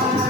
Bye.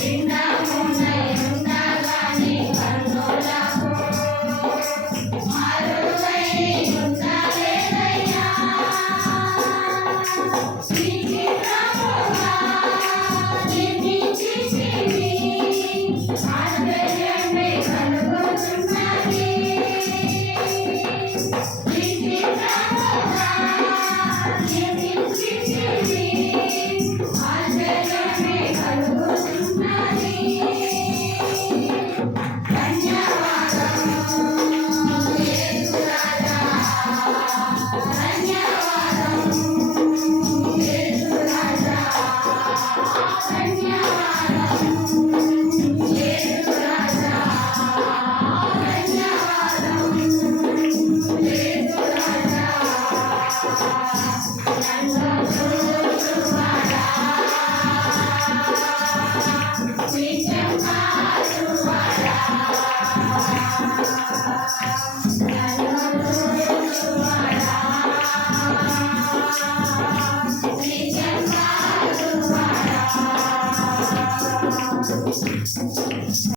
请她